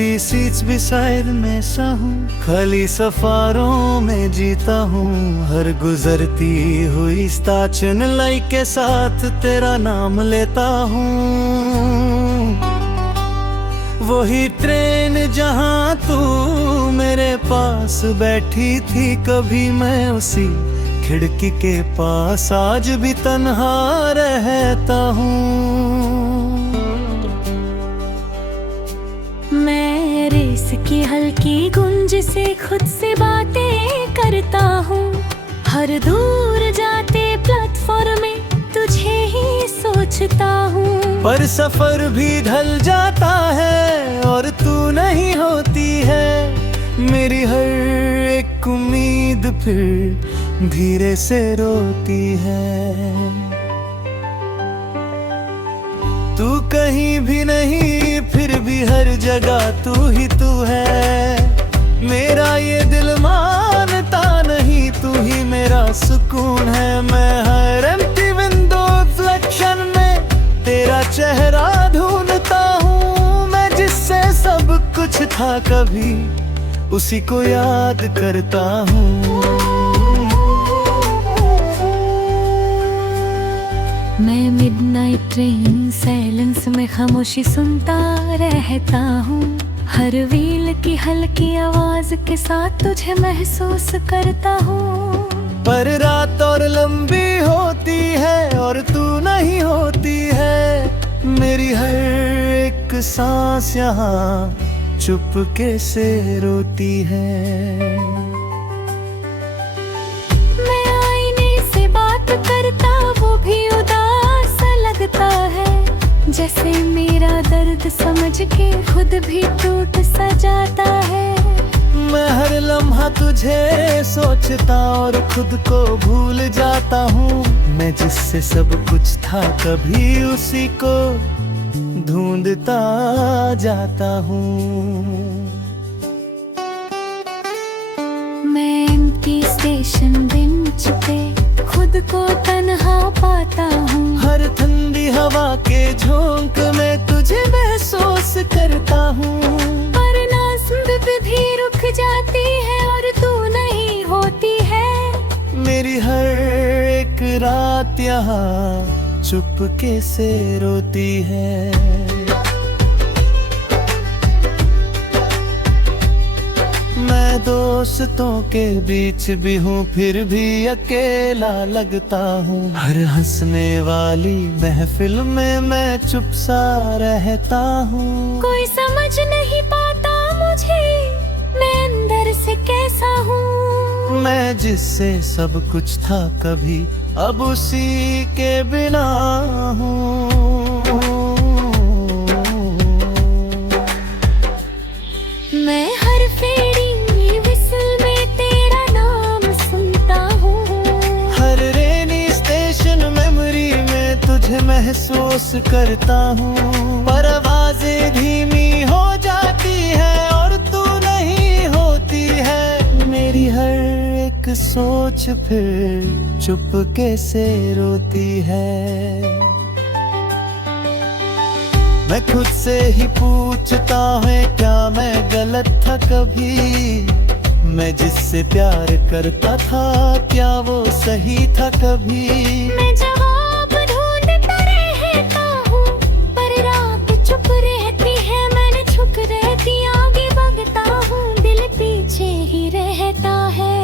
Empty seats beside में सा हूँ, खाली सफारों में जीता हूँ। हर गुजरती हुई स्टेशन लाइट के साथ तेरा नाम लेता हूँ। वही ट्रेन जहाँ तू मेरे पास बैठी थी, कभी मैं उसी खिड़की के पास आज भी तन्हा रहता हूँ। मैं रेस की हल्की गूंज से खुद से बातें करता हूँ। हर दूर जाते प्लेटफॉर्म में तुझे ही सोचता हूँ। पर सफर भी ढल जाता है और तू नहीं होती है। मेरी हर एक उम्मीद फिर धीरे से रोती है। तू कहीं भी नहीं, फिर भी हर जगह तू ही तू है। मेरा ये दिल मानता नहीं, तू ही मेरा सुकून है। मैं हर एम्प्टी विंडो रिफ्लेक्शन में तेरा चेहरा ढूंढता हूँ। मैं जिससे सब कुछ था कभी, उसी को याद करता हूँ। मैं मिडनाइट ट्रेन साइलेंस में खामोशी सुनता रहता हूँ। हर व्हील की हल्की आवाज के साथ तुझे महसूस करता हूँ। पर रात और लंबी होती है और तू नहीं होती है। मेरी हर एक सांस यहाँ चुपके से रोती है। मैं आईने से बात करता, वो भी उदास लगता है। जैसे मेरा दर्द समझ के खुद भी टूट सा जाता है। मैं हर लम्हा तुझे सोचता और खुद को भूल जाता हूँ। मैं जिससे सब कुछ था कभी, उसी को ढूंढता जाता हूँ। मैं एम्प्टी स्टेशन बेंच पे खुद को तन्हा पाता हूँ। हर ठंडी हवा के झोंक में तुझे महसूस करता हूँ। पर नाज़ भी रुक जाती है और तू नहीं होती है। मेरी हर एक रात यहाँ चुपके से रोती है। मैं दोस्तों के बीच भी हूँ, फिर भी अकेला लगता हूँ। हर हंसने वाली महफिल में मैं चुप सा रहता हूँ। कोई समझ नहीं पाता मुझे, मैं अंदर से कैसा हूँ। मैं जिससे सब कुछ था कभी, अब उसी के बिना हूँ। मैं हर फेरी विसल में तेरा नाम सुनता हूँ। हर रेनी स्टेशन मेमोरी में तुझे महसूस करता हूँ। पर आवाजें धीमी हो जाती है और तू नहीं होती है। मेरी हर एक सोच फिर चुपके से रोती है। मैं खुद से ही पूछता हूँ, क्या मैं गलत था कभी? मैं जिससे प्यार करता था, क्या वो सही था कभी? मैं जवाब ढूंढता रहता हूँ, पर रात चुप रहती है। मैंने छुप रहती आगे भागता हूँ, दिल पीछे ही रहता है।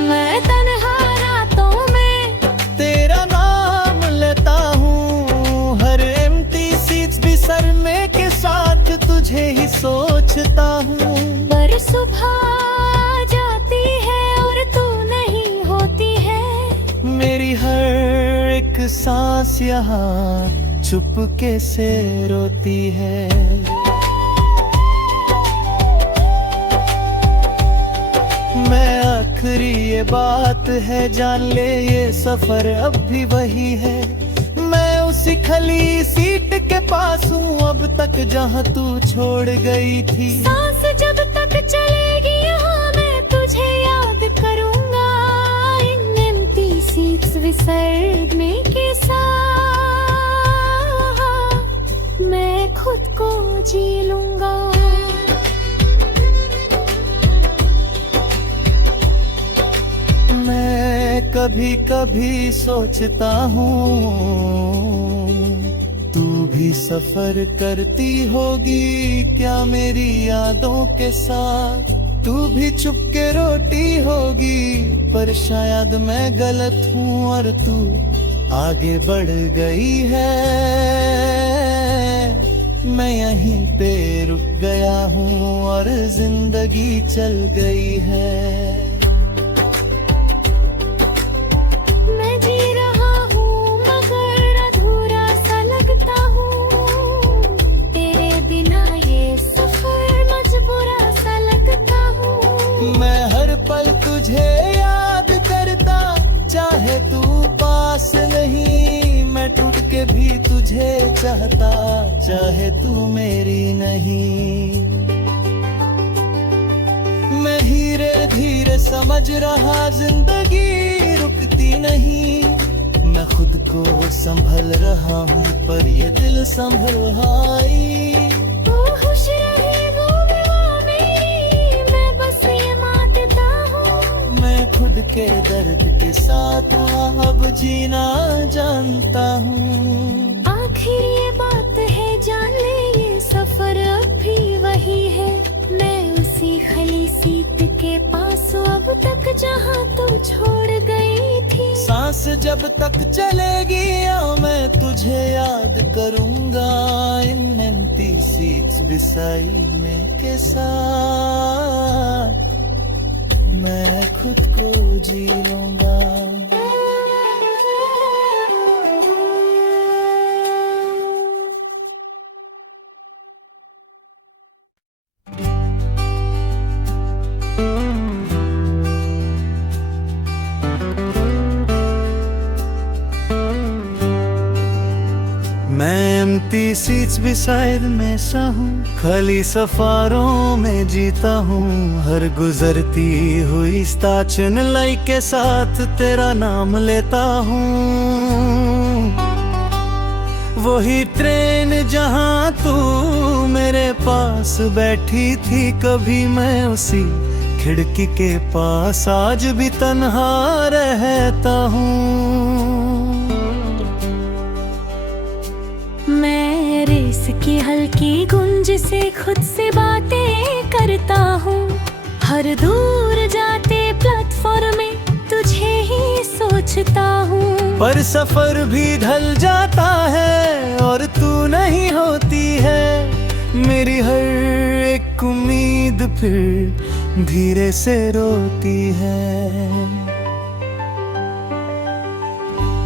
मैं तन्हा रातों में तेरा नाम लेता हूँ। हर एम्प्टी सीट्स भी सरने के साथ तुझे ही सोचता हूँ। पर सुबह आ जाती है और तू नहीं होती है। मेरी हर एक सांस यहाँ चुपके से रोती है। मैं आखिरी ये बात है जान ले, ये सफर अब भी वही है। मैं उसी खाली सीट के पास हूँ अब तक जहाँ तू छोड़ गई थी। सांस जब तक चलेगी यहाँ मैं तुझे याद करूँगा। इन एम्प्टी सीट्स विसरने के साथ मैं खुद जी लूंगा। मैं कभी कभी सोचता हूँ तू भी सफर करती होगी क्या मेरी यादों के साथ। तू भी चुप के रोटी होगी पर शायद मैं गलत हूँ और तू आगे बढ़ गई है। मैं यहीं पे रुक गया हूँ और जिंदगी चल गई है। मैं जी रहा हूँ मगर अधूरा सा लगता हूँ। तेरे बिना ये सफर मजबूरा सा लगता हूँ। मैं हर पल तुझे याद करता चाहे तू पास नहीं। मैं टूट के भी तुझे चाहता चाहे तू मेरी नहीं। मैं धीरे धीरे समझ रहा जिंदगी रुकती नहीं। मैं खुद को संभल रहा हूँ पर ये दिल संभल हाई। तू खुश रहे वो विवा मेरी, मैं बस ये मांगता हूँ। मैं खुद के दर्द के साथ अब जीना जानता हूँ। आखिर ये बात है जान ले ये सफर अब भी वही है। मैं उसी खली सीट के पास हूँ अब तक जहाँ तू छोड़ गई थी। सांस जब तक चलेगी मैं तुझे याद करूंगा इन एम्प्टी सीट्स beside में के साथ। मैं खुद को जी लूंगा। मैं एम्प्टी सीट्स beside में सा हूँ। खाली सफारों में जीता हूँ। हर गुजरती हुई स्टेशन लाइट के साथ तेरा नाम लेता हूँ। वही ट्रेन जहाँ तू मेरे पास बैठी थी कभी मैं उसी खिड़की के पास आज भी तन्हा रहता हूँ। मैं रेस की हल्की गूंज से खुद से बातें करता हूँ। हर दूर जाते प्लेटफॉर्म में तुझे ही सोचता हूँ। पर सफर भी ढल जाता है और तू नहीं होती है। मेरी हर एक उम्मीद फिर धीरे से रोती है।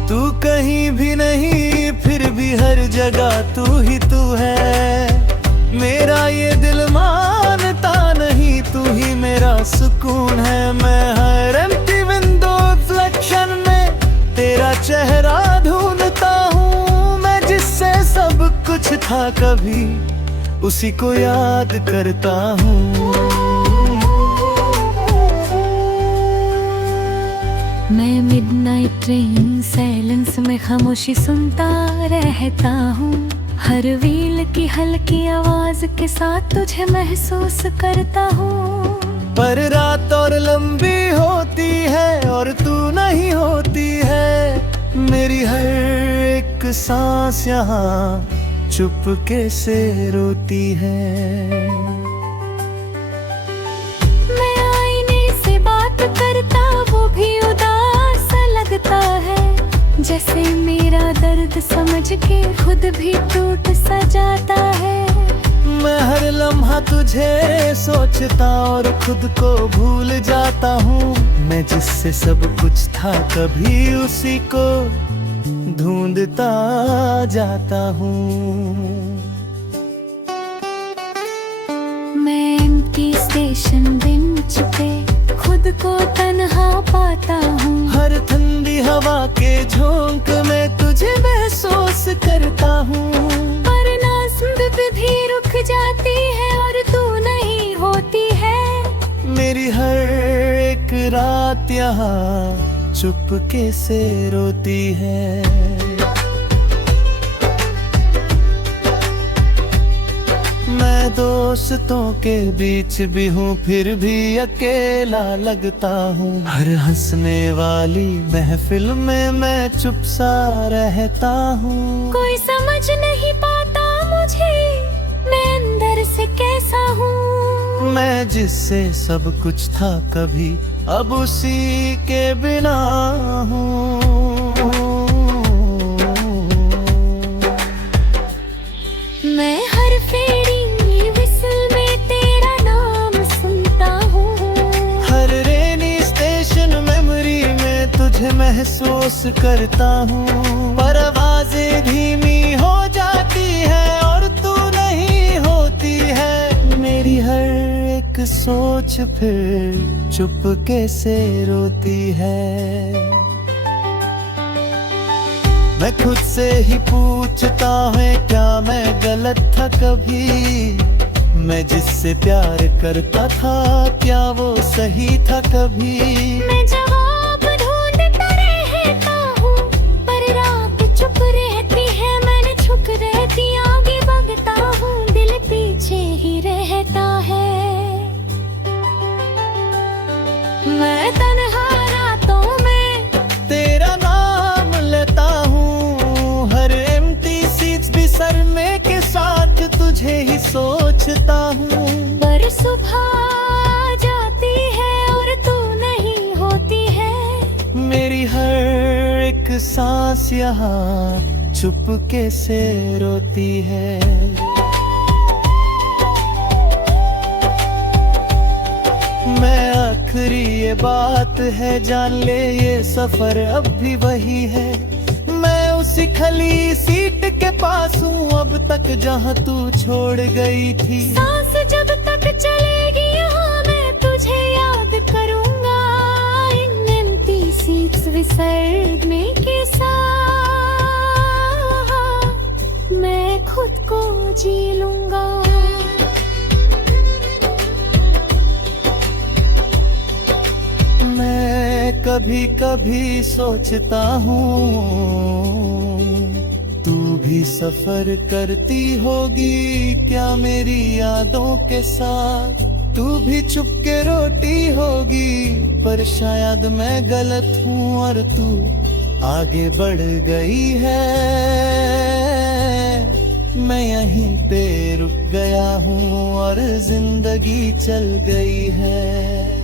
तू कहीं भी नहीं फिर भी हर जगह तू ही तू है। मेरा ये दिल मानता नहीं तू ही मेरा सुकून है। मैं हर एम्प्टी विंडो रिफ्लेक्शन में तेरा चेहरा ढूंढता हूँ। मैं जिससे सब कुछ था कभी उसी को याद करता हूँ। मैं मिडनाइट ट्रेन साइलेंस में खामोशी सुनता रहता हूँ। हर व्हील की हल्की आवाज के साथ तुझे महसूस करता हूँ। पर रात और लंबी होती है और तू नहीं होती है। मेरी हर एक सांस यहाँ चुपके से रोती है। मैं आईने से बात करता वो भी उदास लगता है। जैसे मेरा दर्द समझ के खुद भी टूट सा जाता है। मैं हर लम्हा तुझे सोचता और खुद को भूल जाता हूँ। मैं जिससे सब कुछ था कभी उसी को ढूंढता जाता हूँ। मैं एम्प्टी स्टेशन बेंच पे खुद को तन्हा पाता हूँ। हर ठंडी हवा के झोंक में तुझे महसूस करता हूँ। पर नाज़ भी रुक जाती है और तू नहीं होती है। मेरी हर एक रात यहाँ चुपके से रोती है। दोस्तों के बीच भी हूँ फिर भी अकेला लगता हूँ। हर हंसने वाली महफिल में मैं चुप सा रहता हूँ। कोई समझ नहीं पाता मुझे मैं अंदर से कैसा हूँ। मैं जिससे सब कुछ था कभी अब उसी के बिना हूँ। मैं हर फेरी विसल में तेरा नाम सुनता हूँ। हर रेनी स्टेशन मेमोरी में तुझे महसूस करता हूँ। पर आवाजें धीमी हो जाती है और तू नहीं होती है। मेरी हर एक सोच फिर चुपके से रोती है। मैं खुद से ही पूछता हूँ क्या मैं गलत था कभी। मैं जिससे प्यार करता था क्या वो सही था कभी। मैं जवाब ढूंढता रहता हूँ पर रात चुप रहती है। मैंने छुप रहती आगे भागता हूँ दिल पीछे ही रहता है। मैं तन्हा रातों में तेरा नाम लेता हूँ। हर एम्प्टी सीट्स भी सरने के साथ तुझे ही सोचता हूँ। पर सुबह आ जाती है और तू नहीं होती है। मेरी हर एक सांस यहाँ चुपके से रोती है। मैं आखिरी ये बात है जान ले ये सफर अब भी वही है। मैं उसी खली सीट के पास हूँ अब तक जहाँ तू छोड़ गई थी। सांस जब तक चलेगी यहाँ मैं तुझे याद करूँगा। इन एम्प्टी सीट्स विसरने के साथ मैं खुद को जी लूँगा। मैं कभी कभी सोचता हूँ तू भी सफर करती होगी क्या मेरी यादों के साथ। तू भी चुप के रोटी होगी पर शायद मैं गलत हूँ और तू आगे बढ़ गई है। मैं यहीं पे रुक गया हूँ और जिंदगी चल गई है।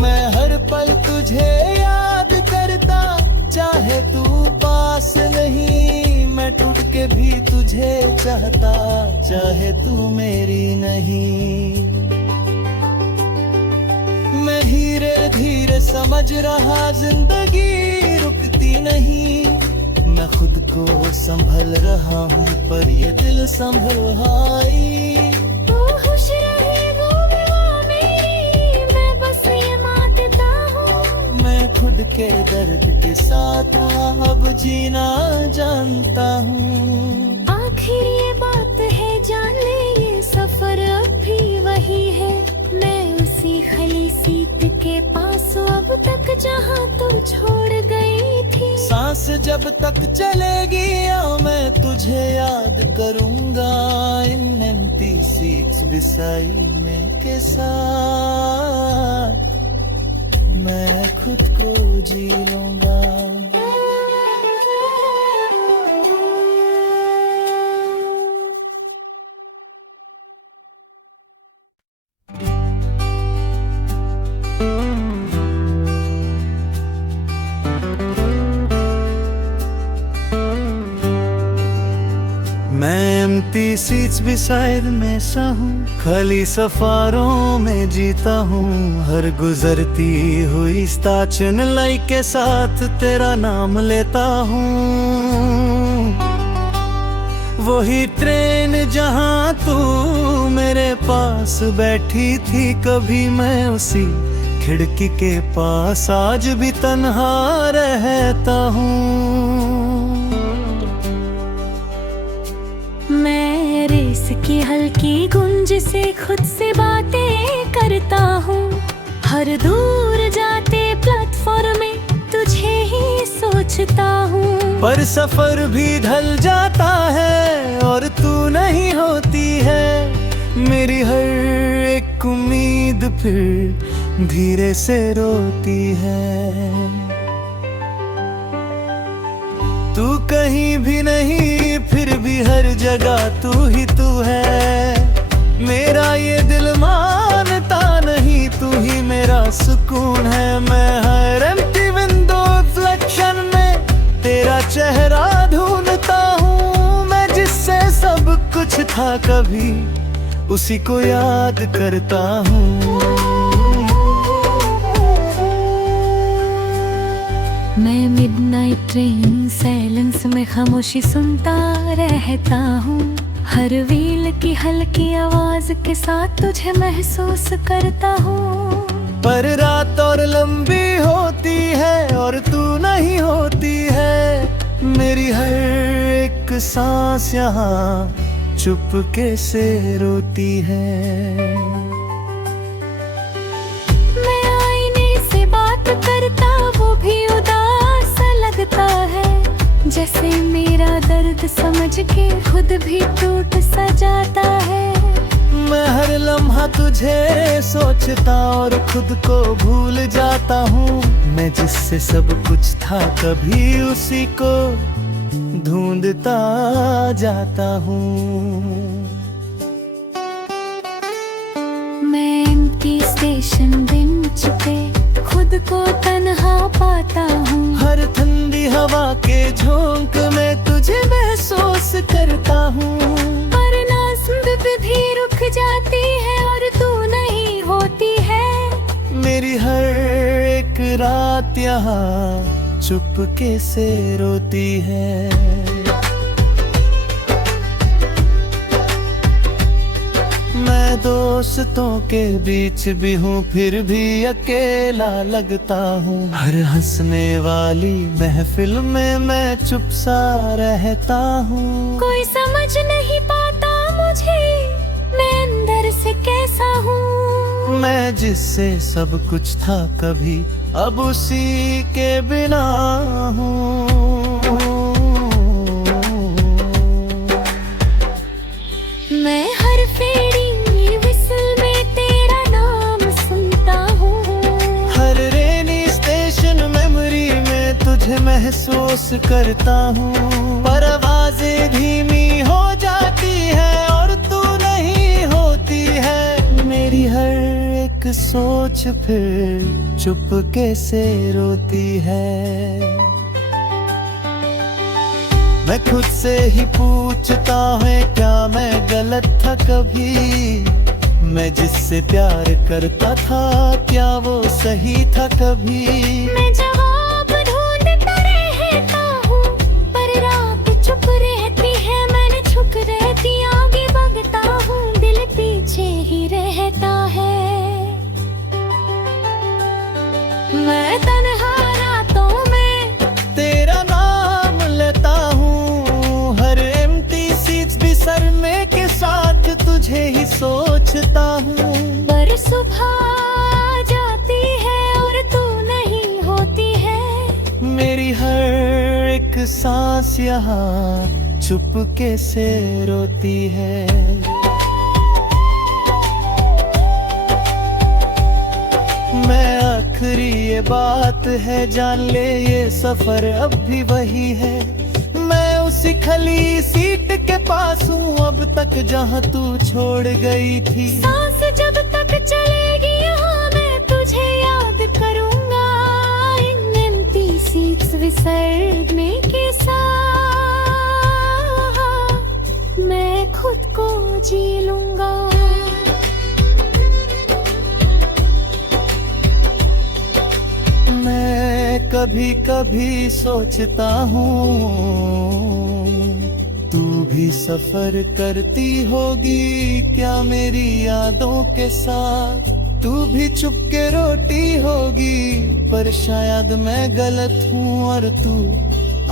मैं हर पल तुझे याद करता चाहे तू पास नहीं। मैं टूट के भी तुझे चाहता चाहे तू मेरी नहीं। मैं धीरे धीरे समझ रहा जिंदगी रुकती नहीं। मैं खुद को संभल रहा हूँ पर ये दिल संभल तू खुश रहे खुद के दर्द के साथ अब जीना जानता हूँ। आखिर ये बात है जान ले ये सफर अब भी वही है। मैं उसी खाली सीट के पास हूँ अब तक जहाँ तू छोड़ गई थी। सांस जब तक चलेगी मैं तुझे याद करूँगा। इन एम्प्टी सीट्स बिसाने के साथ मैं खुद को जी लूँगा। मैं एम्प्टी सीट्स बिसाइड में सा हूँ। खाली सफारों में जीता हूँ। हर गुजरती हुई स्टेशन लाइट के साथ तेरा नाम लेता हूँ। वही ट्रेन जहाँ तू मेरे पास बैठी थी कभी मैं उसी खिड़की के पास आज भी तन्हा रहता हूँ। मैं रेस हल्की हल्की गूंज से खुद से बातें करता हूँ। हर दूर जाते प्लेटफॉर्म में तुझे ही सोचता हूँ। पर सफर भी ढल जाता है और तू नहीं होती है। मेरी हर एक उम्मीद फिर धीरे से रोती है। तू कहीं भी नहीं फिर भी हर जगह तू ही तू है। मेरा ये दिल मानता नहीं, तू ही मेरा सुकून है। मैं हर एम्प्टी विंडो रिफ्लेक्शन में तेरा चेहरा ढूंढता हूँ। मैं जिससे सब कुछ था कभी उसी को याद करता हूँ। मैं मिडनाइट ट्रेन साइलेंस में खामोशी सुनता रहता हूँ। हर व्हील की हल्की आवाज के साथ तुझे महसूस करता हूँ। पर रात और लंबी होती है और तू नहीं होती है। मेरी हर एक सांस यहाँ चुपके से रोती है। मैं आईने से बात करता वो भी उदास लगता है। जैसे मेरा दर्द समझ के खुद भी टूट सा जाता है। मैं हर लम्हा तुझे सोचता और खुद को भूल जाता हूँ। मैं जिससे सब कुछ था कभी उसी को ढूंढता जाता हूँ। मैं एम्प्टी स्टेशन बेंच पे खुद को तन्हा पाता हूँ। हर ठंडी हवा के झोंक में तुझे महसूस करता हूँ। पर नाज़ भी रुक जाती है और तू नहीं होती है। मेरी हर एक रात यहाँ चुपके से रोती है। मैं दोस्तों के बीच भी हूँ फिर भी अकेला लगता हूँ। हर हंसने वाली महफिल में मैं चुप सा रहता हूँ। कोई समझ नहीं पाता मुझे मैं अंदर से कैसा हूँ। मैं जिससे सब कुछ था कभी अब उसी के बिना हूँ। मैं हर फेरी विसल में तेरा नाम सुनता हूँ। हर रेनी स्टेशन मेमोरी में तुझे महसूस करता हूँ। पर आवाजें धीमी हो जाती है और तू नहीं होती है। मेरी हर एक सोच फिर चुपके से रोती है। मैं खुद से ही पूछता हूँ क्या मैं गलत था कभी। मैं जिससे प्यार करता था क्या वो सही था कभी। मैं जवाब ढूंढता रहता हूँ पर रात चुप रहती है। मैंने छुप रहती आगे बढ़ता हूँ दिल पीछे ही रहता है। मैं तन्हा रातों में तेरा नाम लेता हूँ। हर एम्प्टी सीट्स भी सरने के साथ तुझे ही सोचता हूँ। पर सुबह आ जाती है और तू नहीं होती है। मेरी हर एक सांस यहाँ चुपके से रोती है। मैं आखिरी ये बात है जान ले ये सफर अब भी वही है। मैं उसी खली सीट के पास हूँ अब तक जहाँ तू छोड़ गई थी। सांस जब तक चलेगी यहाँ मैं तुझे याद करूँगा। इन एम्प्टी सीट्स विसरने के साथ मैं खुद को जी लूँगा। मैं कभी कभी सोचता हूँ तू भी सफर करती होगी क्या मेरी यादों के साथ। तू भी चुप के रोटी होगी पर शायद मैं गलत हूँ और तू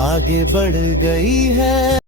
आगे बढ़ गई है।